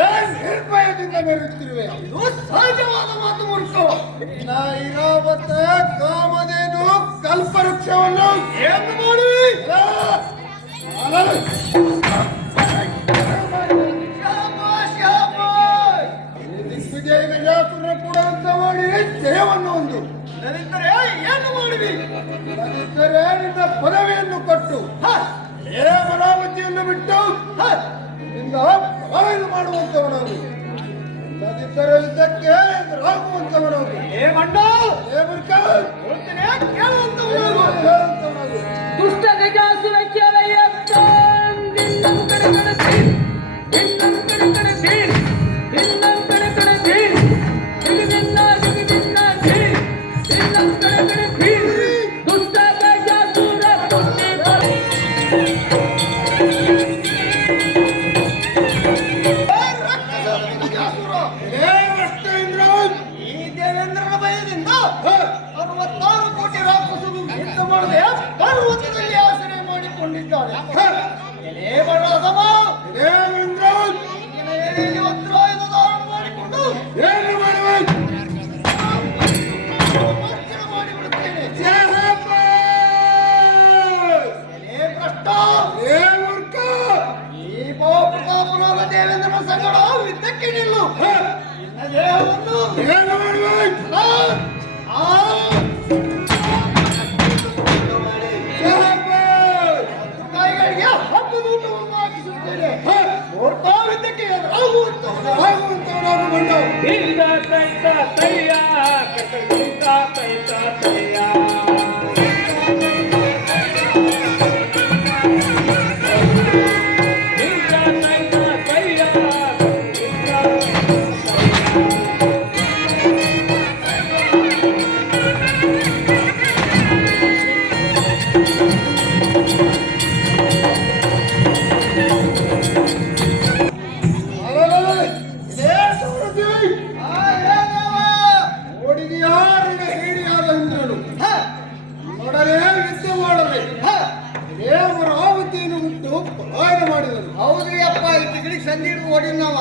ಏನ್ ನಿರ್ಭಯದಿಂದ ಮೆರೆಯುತ್ತಿರುವೆ? ಇದು ಸಹಜವಾದ ಮಾತು ನಿನ್ನ ಐರಾವತ ಕಾಮಧೇನು ಕಲ್ಪವೃಕ್ಷವನ್ನು ಏನು ಮಾಡಿ? ಶಾಬಾಷ್, ಶಾಬಾಷ್. ದಿಗ್ವಿಜಯ ಗಜಾಸುರ ಕೂಡ ಅಂತ ಮಾಡಿ ಜಯವನ್ನು ಒಂದು. ಇಲ್ಲದಿದ್ದರೆ ಏನು ಮಾಡುವಿ ಅದಿದ್ದರೆ ನಿನ್ನ ಪದವಿಯನ್ನು ಕೊಟ್ಟು ಹ, ಅಮರಾವತಿಯನ್ನು ಬಿಟ್ಟು ಪಲಾಯನ ಇಲ್ಲದಿದ್ದರೆ ಯುದ್ಧಕ್ಕೆ ರಾಗುವಂತವನಾಗು ಏ ಮಂಡ! ಏ ಮುರ್ಖ, ಹೇಳ್ತೇನೆ ಕೇಳುವಂತವನು. ಹೇಳುವಂತವನಾಗು. ದುಷ್ಟ ಗಜಾಸುರ ನಿನ್ನಂ ಕಡೆ ಕಡೆ ಅರವತ್ತಾರು ಕೋಟಿ ರಾಕ್ಷಸರು ಯುದ್ಧ ಮಾಡದೆ ಪರ್ವತದಲ್ಲಿ ಆಸರೆ ಮಾಡಿಕೊಂಡಿದ್ದಾರೆ. ಮಾಡಿಕೊಂಡು? ಏನು ಬಹುಪ್ರತಾಪನಾದ ದೇವೇಂದ್ರನ ಸಂಗಡ ಯುದ್ಧಕ್ಕೆ ನಿಲ್ಲು. ದೇಹವನ್ನು ಏನು ಮಾಡುವೆ ತೈತ ತಯ್ಯ ಕಟಗಿಂದ ತೈತ ಮಾಡಿದನು. ಹೌದ್ರಿ ಅಪ್ಪ ಸಂಧಿ ಹಿಡಿದು ಓಡಿನವ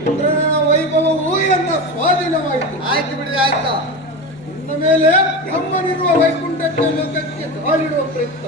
ಇಂದ್ರನ ವೈಭವವು ಎನ್ನ ಸ್ವಾಧೀನವಾಯಿತು. ಆಯ್ತು ಬಿಡ್ರಿ, ಆಯ್ತಾ? ಇನ್ನ ಮೇಲೆ ಬ್ರಹ್ಮನಿರುವ ವೈಕುಂಠಕ್ಕೆ ಲೋಕಕ್ಕೆ ದಾಳಿಡುವ ಪ್ರಯತ್ನ.